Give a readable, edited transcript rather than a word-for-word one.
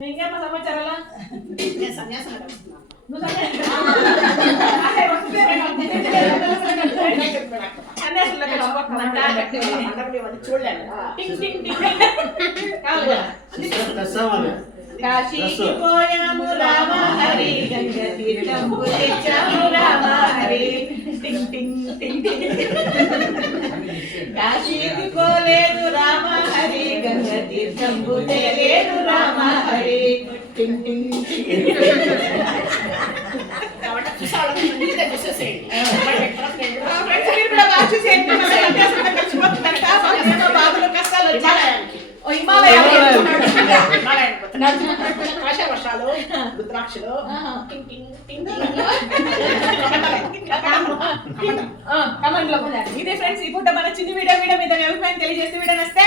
ఇంకేమో సమాచారాలా నేను సన్యాసం నడుస్తున్నాను. నువ్వు చూడలేదు. కాశీకి పోయాము రామ హరి గంగ తీర్థంబు తెచ్చాము రామ హరి టింగ్ టింగ్ టింగ్ కాశీకి పోలేదు రామ హరి గంగ తీర్థంబు తేలేదు రామ హరి టింగ్ టింగ్ కాబట్టి చూసేవాళ్ళకి ముందుగా చూసేసేయండి. బాధలు కష్టాలు వచ్చాయి కాశా వర్షాలు, రుద్రాక్షలు, కమెంట్ లో ఇదే ఫ్రెండ్స్ ఈ పూట మన చిన్న వీడియో మీద మీ అభిప్రాయం తెలియజేసి వీడియో వస్తే